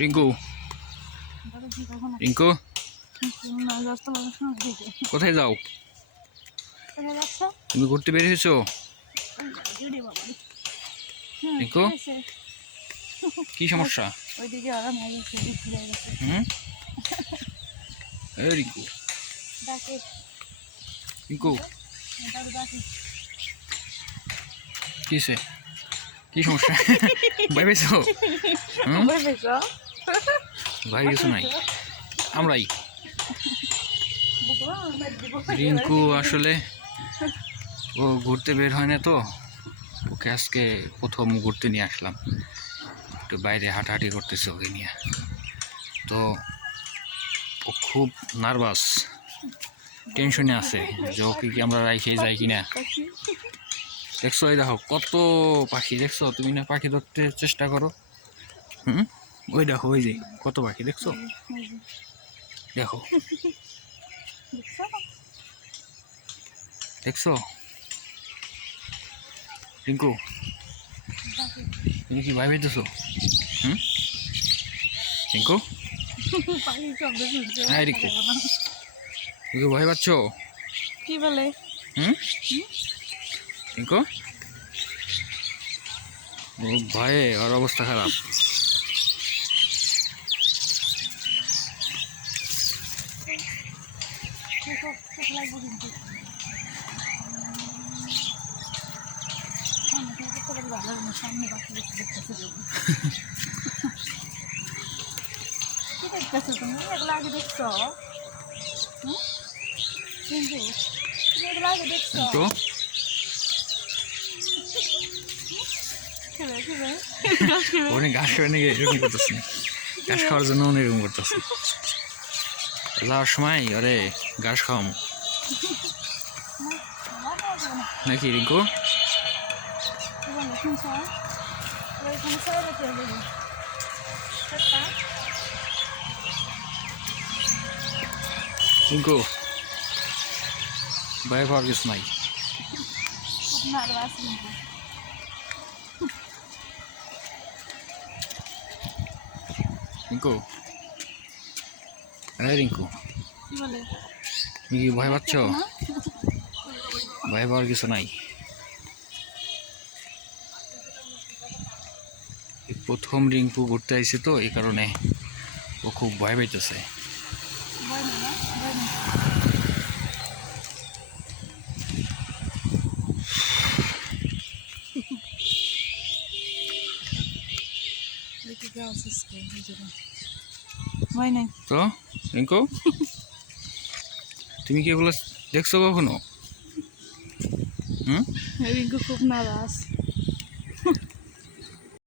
রিঙ্কু। রিঙ্কু? কোথায় যাও? তুমি ঘুরতে বের হয়েছো? রিঙ্কু? কি সমস্যা? রিঙ্কু। রিঙ্কু? কিসে? কি সমস্যা? পেয়েছ? পেছো ভাই কিছু নাই। আমরাই। রিঙ্কু আসলে ও ঘুরতে বের হয় না তো। ওকে আজকে প্রথম ঘুরতে নিয়ে আসলাম। একটু বাইরে হাঁটাহাঁটি করতেছে ওকে নিয়ে। তো ও খুব নার্ভাস। টেনশনে আছে যে ওকে কি আমরা রাইখে যাই কিনা? দেখছ এই দেখো কত পাখি দেখছ? তুমি না পাখি ধরতে চেষ্টা করো। হুম? ওই দেখো ওই যে কত পাখি দেখছ? দেখো। দেখছ? রিঙ্কু তুমি কি ভয় পেতেছো? হুম? রিঙ্কু? হ্যাঁ, রিকু। তুমি ভয় পাচ্ছ? কি বলে? হুম? ও ভয়ে ওর অবস্থা খারাপ। তুমি? কিন্তু দেখছ ওখানে ঘাস খাওয়া নিয়ে এরকম করতেছে। ঘাস খাওয়ার জন্য উনি এরকম করতেছে। যাওয়ার সময় ওরে ঘাস খাওয়াম। নাকি, রিঙ্কু? রিঙ্কু, ভয় কিছু নাই। খুব রিঙ্কু? হ্যাঁ রিঙ্কু। তুমি কি ভয় পাচ্ছ? ভয় পাওয়ার কিছু নাই। প্রথম রিঙ্কু ঘুরতে আইছে তো এই কারণে ও খুব ভয় পাইতেছে ভয় নেই না ভয় নেই ভয় নাই? তো রিঙ্কু? তুমি কি এগুলো দেখছ কখনো? হুম? রিঙ্কু খুব নার্ভাস